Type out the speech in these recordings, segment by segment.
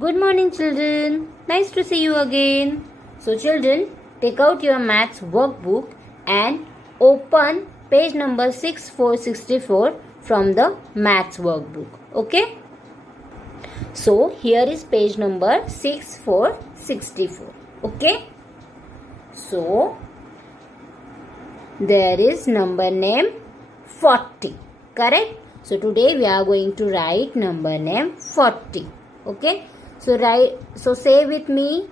Good morning, children. Nice to see you again. So, children, take out your maths workbook and open page number 6464 from the maths workbook. Okay? So, here is page number 6464. Okay? So, there is number name 40. Correct? So, today we are going to write number name 40. Okay? So say with me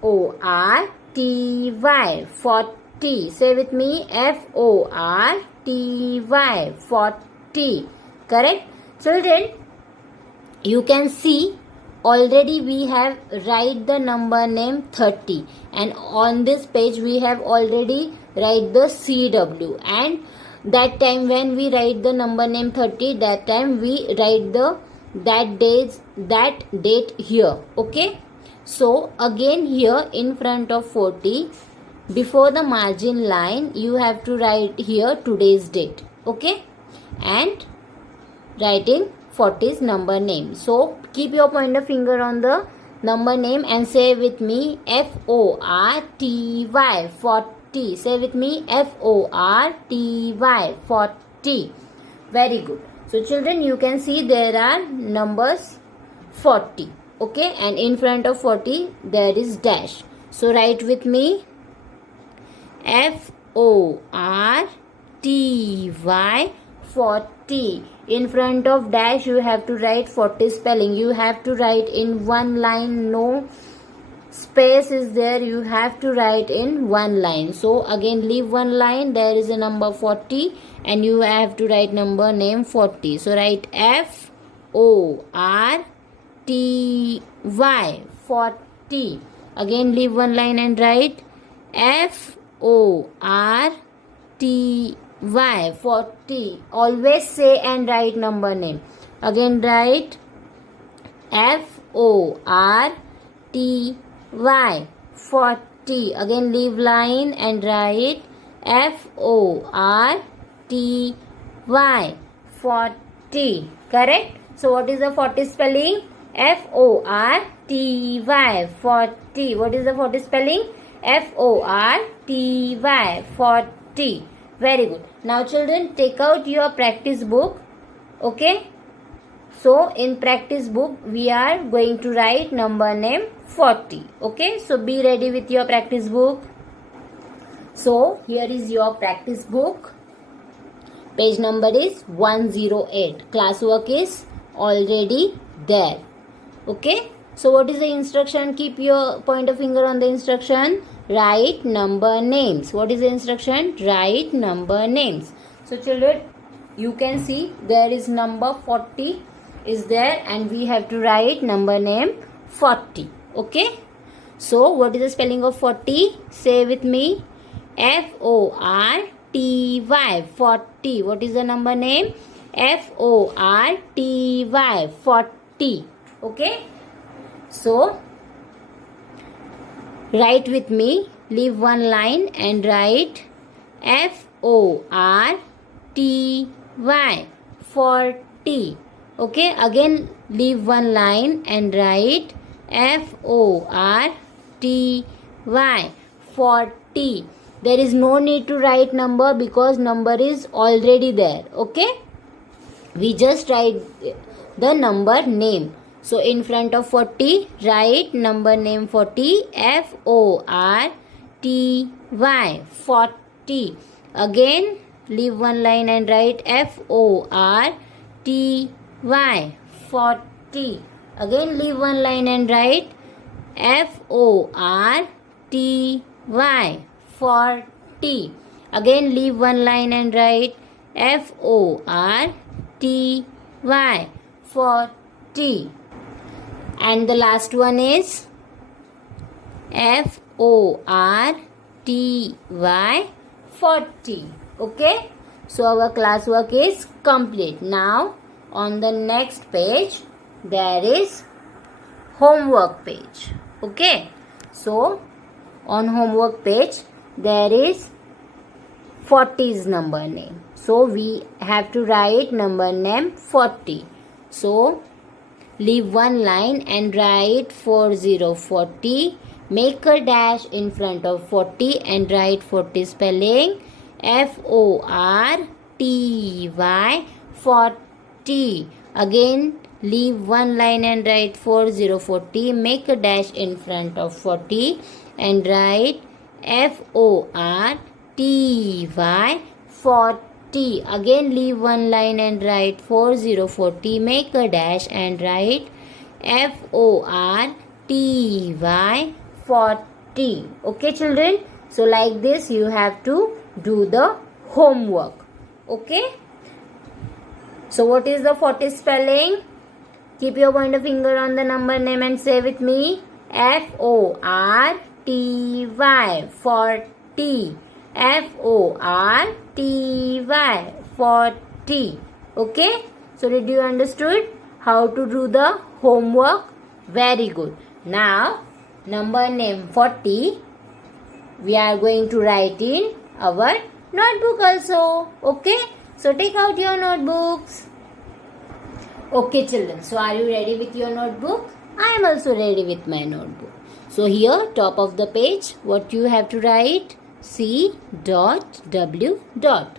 FORTY 40. Say with me FORTY 40. Correct? Children, you can see already we have write the number name 30 and on this page we have already write the CW, and that time when we write the number name 30, that time we write the that date here. Okay, so again here in front of 40, before the margin line you have to write here today's date. Okay, and writing 40's number name. So keep your pointer finger on the number name and say with me FORTY 40. Say with me FORTY 40. Very good. So children, you can see there are numbers 40. Okay, and in front of 40 there is dash. So write with me FORTY 40. In front of dash you have to write 40 spelling. You have to write in one line. No space is there. You have to write in one line. So again leave one line. There is a number 40 and you have to write number name 40. So write FORTY 40. Again leave one line and write FORTY 40. Always say and write number name. Again write FORTY 40. Again leave line and write FORTY 40. Correct? So what is the 40 spelling? FORTY 40. What is the 40 spelling? FORTY 40. Very good. Now children, take out your practice book. Okay? So in practice book we are going to write number name 40. Okay? So be ready with your practice book. So here is your practice book. Page number is 108. Classwork is already there. Okay? So what is the instruction? Keep your pointer finger on the instruction. Write number names. What is the instruction? Write number names. So children, you can see there is number 40 is there and we have to write number name 40. Okay? So what is the spelling of 40? Say with me FORTY 40. What is the number name? FORTY 40. Okay? So write with me, leave one line and write FORTY 40. Okay, again leave one line and write FORTY 40. There is no need to write number because number is already there. Okay, we just write the number name. So in front of 40 write number name 40 FORTY 40. Again leave one line and write FORTY 40. Again leave one line and write FORTY 40. Again leave one line and write FORTY 40. And the last one is FORTY 40. Okay? So our classwork is complete. Now on the next page there is homework page. Okay? So on homework page there is 40's number name. So we have to write number name 40. So leave one line and write 4040. Make a dash in front of 40 and write 40 spelling FORTY 40. Again leave one line and write 4040. Make a dash in front of 40 and write FORTY 40. Again leave one line and write 4040. Make a dash and write FORTY 40. Okay children, so like this you have to do the homework. Okay, so what is the 40 spelling? Keep your pointer finger on the number name and say with me, FORTY 40. FORTY 40. Okay, so did you understood how to do the homework? Very good. Now number name 40 we are going to write in our notebook also. Okay, so take out your notebooks. Okay children, so are you ready with your notebook? I am also ready with my notebook. So here top of the page what you have to write, C.W.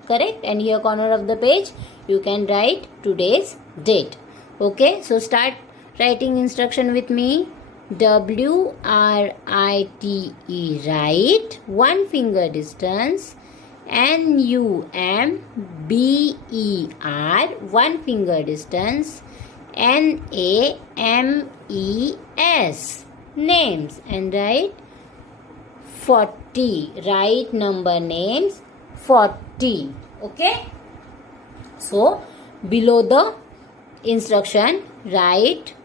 correct, and here corner of the page you can write today's date. Okay, so start writing instruction with me. WRITE, write, one finger distance. NUMBER, one finger distance. NAMES, names, and write 40. Write number names 40. Okay, so below the instruction write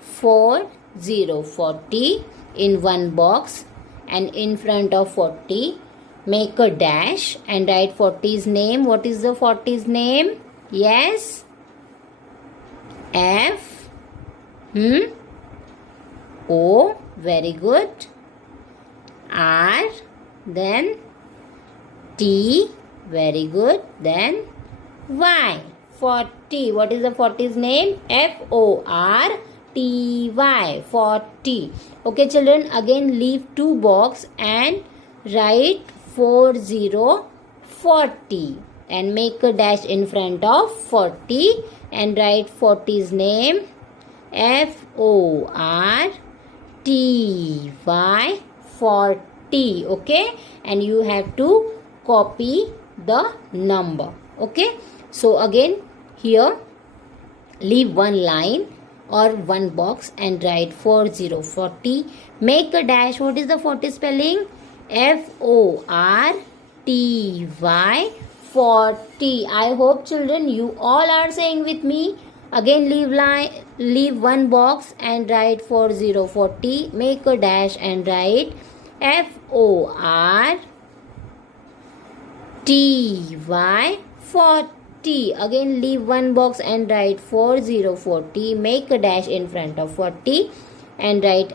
4040 in one box, and in front of 40 make a dash and write 40's name. What is the 40's name? Yes, F O, very good, R, then T, very good, then Y. 40. What is the 40's name? FORTY 40. Okay children, again leave two box and write 4040 and make a dash in front of 40 and write 40's name FORTY 40. Okay, and you have to copy the number. Okay, so again here leave one line or one box and write 4040. Make a dash. What is the 40 spelling? FORTY 40. I hope children you all are saying with me. Again leave one box and write 4040. Make a dash and write FORTY 40. Again leave one box and write 4040. Make a dash in front of 40 and write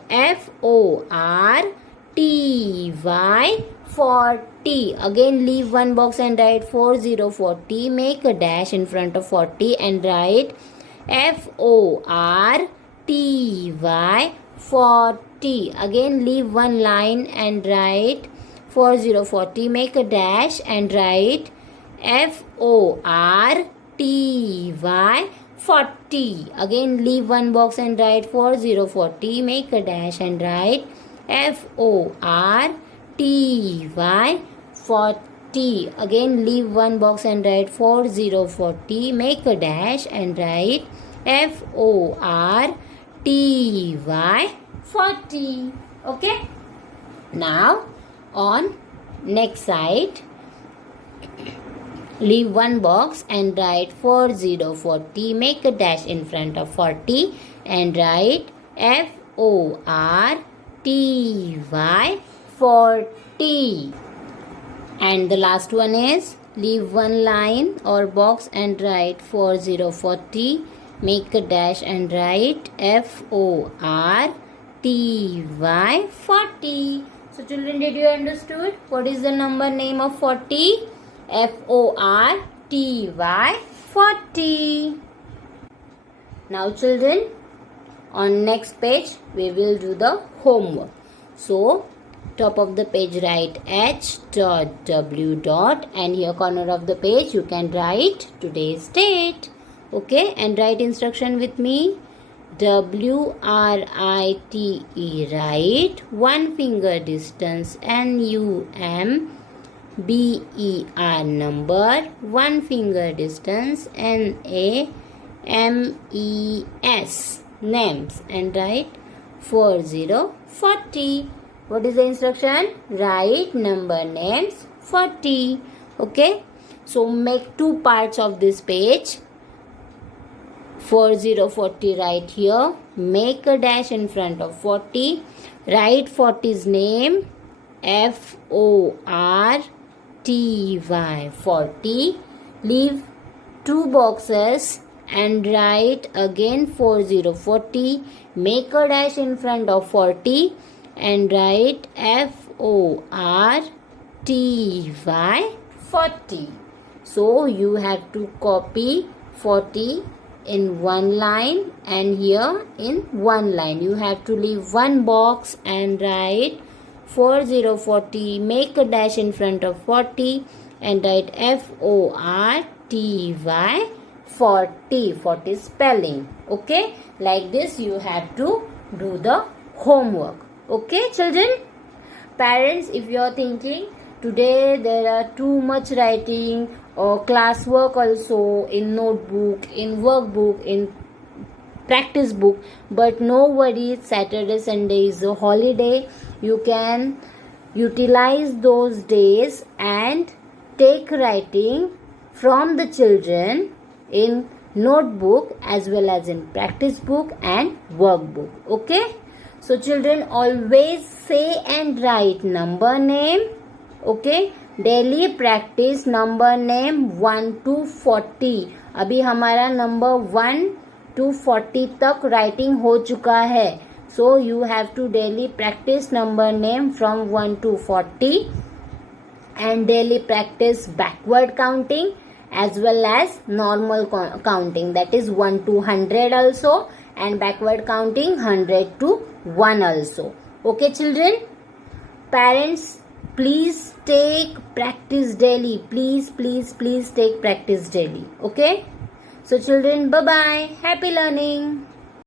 FORTY 40. Again leave one box and write 4040. Make a dash in front of 40 and write FORTY 40. Again leave one line and write 4040. Make a dash and write FORTY 40. Again leave one box and write 4040. Make a dash and write FORTY 40. Again leave one box and write 4040. Make a dash and write FORTY 40. Okay, now on next side leave one box and write 4040. Make a dash in front of 40 and write FORTY 40. And the last one is leave one line or box and write 4040. Make a dash and write FORTY 40. So children, did you understood what is the number name of 40? FORTY 40. Now children, On next page we will do the homework. So top of the page write h dot w dot, and here corner of the page you can write today's date. Okay, and write instruction with me. WRITE, write, 1 finger distance. NUMBER, number, 1 finger distance. NAMES, names, and write 4040. What is the instruction? Write number names 40. Okay, so make 2 parts of this page. 4040 right here. Make a dash in front of 40. Write 40's name, FORTY, 40. Leave 2 boxes and write again 4040. Make a dash in front of 40 and write FORTY, 40. So you have to copy 40 in 1 line and here in 1 line. You have to leave 1 box and write 4040. Make a dash in front of 40 and write FORTY, 40 spelling. Okay, like this you have to do the homework. Okay children, parents, if you are thinking today there are too much writing or classwork also in notebook, in workbook, in practice book, but no worries, Saturday Sunday is a holiday. You can utilize those days and take writing from the children in notebook as well as in practice book and workbook. Okay, so children, always say and write number name. Okay, daily practice number name 1 to 40. अभी हमारा number 1 to 40 तक writing हो चुका है. So you have to daily practice number name from 1 to 40 and daily practice backward counting as well as normal counting, that is 1 to 100 also, and backward counting 100 to 1 also. Okay children, parents, please take practice daily. Please take practice daily. Okay, so children, bye bye, happy learning.